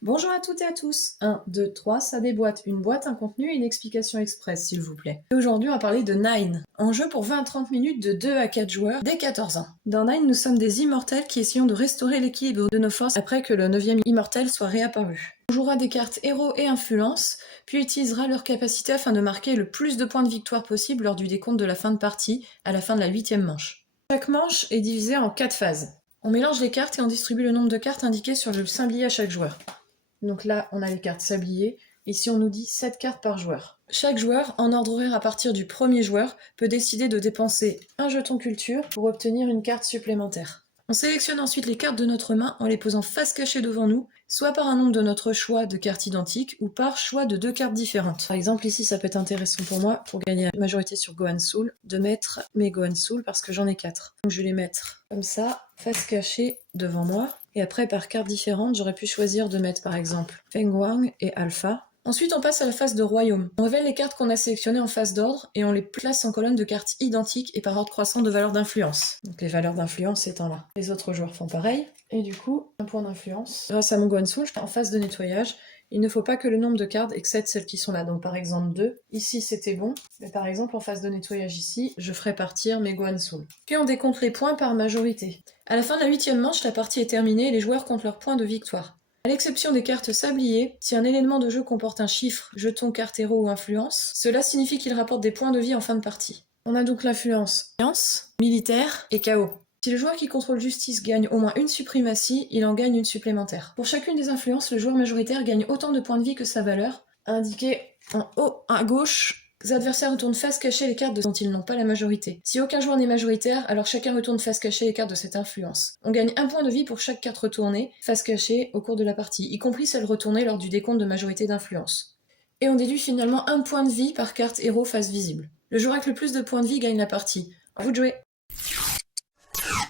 Bonjour à toutes et à tous. 1, 2, 3, ça déboîte. Une boîte, un contenu et une explication express, s'il vous plaît. Et aujourd'hui, on va parler de Nine. En jeu pour 20 à 30 minutes de 2 à 4 joueurs dès 14 ans. Dans Nine, nous sommes des immortels qui essayons de restaurer l'équilibre de nos forces après que le 9e immortel soit réapparu. On jouera des cartes héros et influence, puis utilisera leur capacité afin de marquer le plus de points de victoire possible lors du décompte de la fin de partie, à la fin de la 8e manche. Chaque manche est divisée en 4 phases. On mélange les cartes et on distribue le nombre de cartes indiquées sur le sablier à chaque joueur. Donc là, on a les cartes sablier. Ici, on nous dit 7 cartes par joueur. Chaque joueur, en ordre horaire à partir du premier joueur, peut décider de dépenser un jeton culture pour obtenir une carte supplémentaire. On sélectionne ensuite les cartes de notre main en les posant face cachée devant nous, soit par un nombre de notre choix de cartes identiques ou par choix de 2 cartes différentes. Par exemple, ici, ça peut être intéressant pour moi, pour gagner la majorité sur Gohan Soul, de mettre mes Gohan Soul parce que j'en ai 4. Donc je vais les mettre comme ça, face cachée devant moi. Et après, par cartes différentes, j'aurais pu choisir de mettre par exemple Feng Wang et Alpha. Ensuite, on passe à la phase de royaume. On révèle les cartes qu'on a sélectionnées en phase d'ordre et on les place en colonne de cartes identiques et par ordre croissant de valeur d'influence. Donc les valeurs d'influence étant là. Les autres joueurs font pareil. Et du coup, un point d'influence. Grâce à mon Gohan Soul, en phase de nettoyage, il ne faut pas que le nombre de cartes excède celles qui sont là. Donc par exemple 2. Ici c'était bon. Mais par exemple en phase de nettoyage ici, je ferai partir mes Gohan Soul. Puis on décompte les points par majorité. À la fin de la 8e manche, la partie est terminée et les joueurs comptent leurs points de victoire. À l'exception des cartes sablier, si un élément de jeu comporte un chiffre, jeton, carte héros ou influence, cela signifie qu'il rapporte des points de vie en fin de partie. On a donc l'influence militaire et chaos. Si le joueur qui contrôle justice gagne au moins une suprématie, il en gagne une supplémentaire. Pour chacune des influences, le joueur majoritaire gagne autant de points de vie que sa valeur, indiqué en haut à gauche. Les adversaires retournent face cachée les cartes dont ils n'ont pas la majorité. Si aucun joueur n'est majoritaire, alors chacun retourne face cachée les cartes de cette influence. On gagne un point de vie pour chaque carte retournée, face cachée, au cours de la partie, y compris celle retournée lors du décompte de majorité d'influence. Et on déduit finalement un point de vie par carte héros face visible. Le joueur avec le plus de points de vie gagne la partie. À vous de jouer!